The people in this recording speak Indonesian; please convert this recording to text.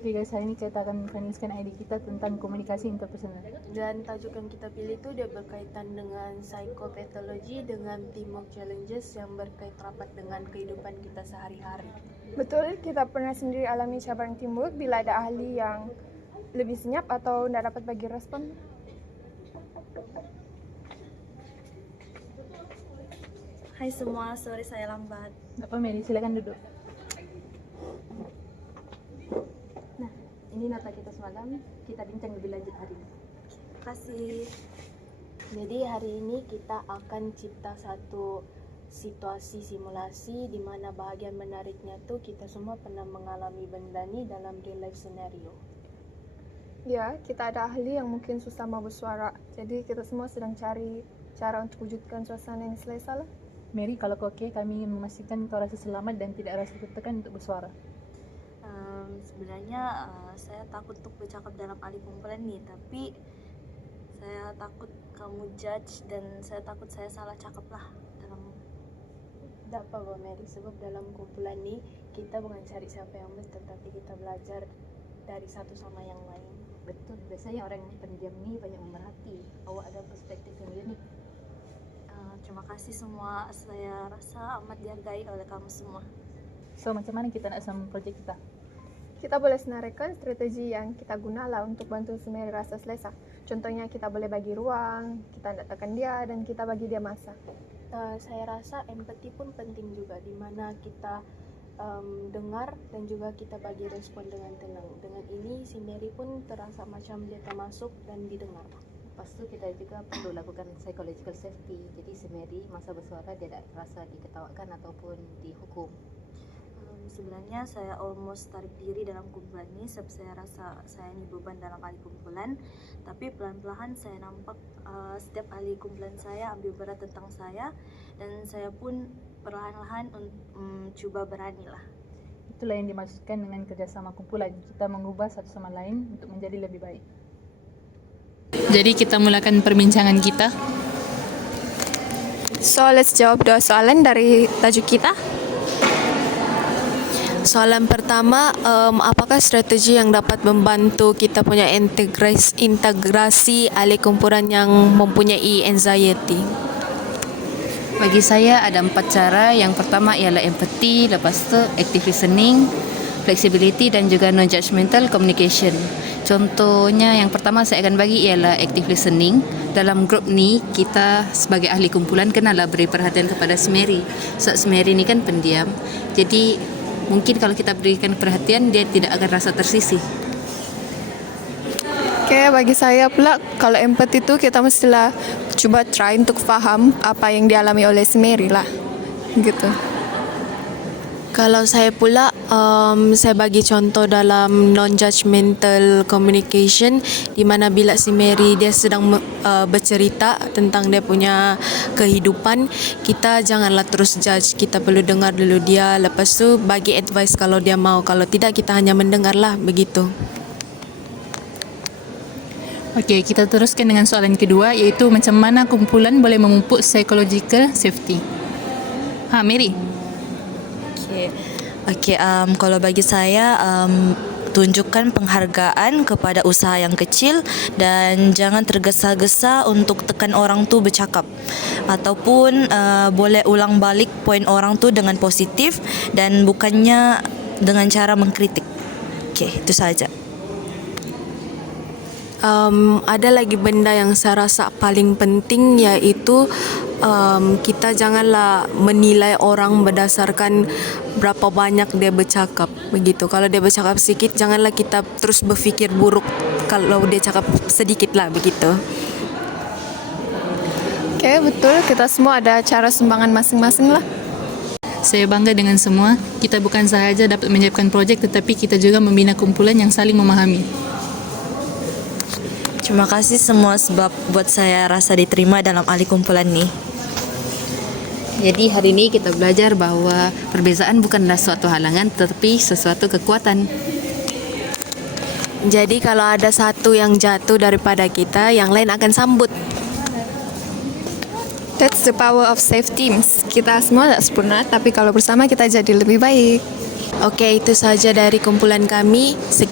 Oke guys, hari ini kita akan menuliskan ID kita tentang komunikasi interpersonal. Dan tajuk yang kita pilih itu dia berkaitan dengan psikopatologi dengan teamwork challenges yang berkait rapat dengan kehidupan kita sehari-hari. Betul, kita pernah sendiri alami cabaran teamwork bila ada ahli yang lebih senyap atau tidak dapat bagi respon. Hai semua, sorry saya lambat. Apa Mary, silakan duduk. Nah, ini nota kita semalam, kita bincang lebih lanjut hari ini. Terima kasih. Jadi hari ini kita akan cipta satu situasi simulasi di mana bahagian menariknya tuh kita semua pernah mengalami benda ini dalam real life scenario. Ya, kita ada ahli yang mungkin susah mau bersuara, jadi kita semua sedang cari cara untuk wujudkan suasana yang selesa lah. Mary, kalau kau oke, kami ingin memastikan kau rasa selamat dan tidak rasa tertekan untuk bersuara. Sebenarnya saya takut untuk bercakap dalam ahli kumpulan nih, tapi saya takut kamu judge dan saya takut saya salah cakap lah dalam. Tidak apa Mary, sebab dalam kumpulan ini kita bukan cari siapa yang betul, tapi kita belajar dari satu sama yang lain. Betul, biasanya orang yang pendiam ini banyak memerhati. Awak ada perspektif yang unik. Terima kasih semua, saya rasa amat dihargai oleh kamu semua. So, macam mana kita nak sama projek kita? Kita boleh senaraikan strategi yang kita gunalah untuk bantu si Mary rasa selesa. Contohnya kita boleh bagi ruang, kita tidak tekan dia, dan kita bagi dia masa. Saya rasa empati pun penting juga, di mana kita dengar dan juga kita bagi respon dengan tenang. Dengan ini si Mary pun terasa macam dia termasuk dan didengar. Lepas tu kita juga perlu lakukan psychological safety. Jadi si Mary masa bersuara dia tak rasa diketawakan ataupun dihukum. Sebenarnya saya almost tarik diri dalam kumpulan ini sebab saya rasa saya ini beban dalam ahli kumpulan. Tapi pelan-pelan saya nampak setiap ahli kumpulan saya ambil berat tentang saya, dan saya pun perlahan-lahan coba beranilah. Itulah yang dimaksudkan dengan kerjasama kumpulan. Kita mengubah satu sama lain untuk menjadi lebih baik. Jadi kita mulakan perbincangan kita. So, let's jawab 2 soalan dari tajuk kita. Soalan pertama, apakah strategi yang dapat membantu kita punya integrasi ahli kumpulan yang mempunyai anxiety? Bagi saya ada 4 cara. Yang pertama ialah empathy, lepas tu active listening, flexibility dan juga non-judgmental communication. Contohnya yang pertama saya akan bagi ialah active listening. Dalam grup ni kita sebagai ahli kumpulan kenalah beri perhatian kepada Mary. So Mary ni kan pendiam. Jadi mungkin kalau kita berikan perhatian dia tidak akan rasa tersisih. Oke, bagi saya pula kalau empati itu kita mestilah coba try untuk faham apa yang dialami oleh si Mary lah. Gitu. Kalau saya pula, saya bagi contoh dalam non-judgmental communication, di mana bila si Mary dia sedang bercerita tentang dia punya kehidupan, kita janganlah terus judge, kita perlu dengar dulu dia, lepas tu bagi advice kalau dia mau, kalau tidak kita hanya mendengarlah, begitu. Okey, kita teruskan dengan soalan kedua, iaitu macam mana kumpulan boleh memupuk psychological safety. Mary. Okey, kalau bagi saya tunjukkan penghargaan kepada usaha yang kecil dan jangan tergesa-gesa untuk tekan orang tu bercakap, ataupun boleh ulang balik poin orang tu dengan positif dan bukannya dengan cara mengkritik. Okey, itu saja. Ada lagi benda yang saya rasa paling penting, iaitu kita janganlah menilai orang berdasarkan berapa banyak dia bercakap, begitu. Kalau dia bercakap sedikit, janganlah kita terus berfikir buruk kalau dia cakap sedikit lah, begitu. Oke, betul, kita semua ada cara sumbangan masing-masing lah. Saya bangga dengan semua. Kita bukan sahaja dapat menyiapkan projek, tetapi kita juga membina kumpulan yang saling memahami. Terima kasih semua sebab buat saya rasa diterima dalam ahli kumpulan ni. Jadi hari ini kita belajar bahawa perbezaan bukanlah suatu halangan tetapi sesuatu kekuatan. Jadi kalau ada satu yang jatuh daripada kita, yang lain akan sambut. That's the power of safe teams. Kita semua tak sempurna, tapi kalau bersama kita jadi lebih baik. Oke, itu saja dari kumpulan kami. Sekian.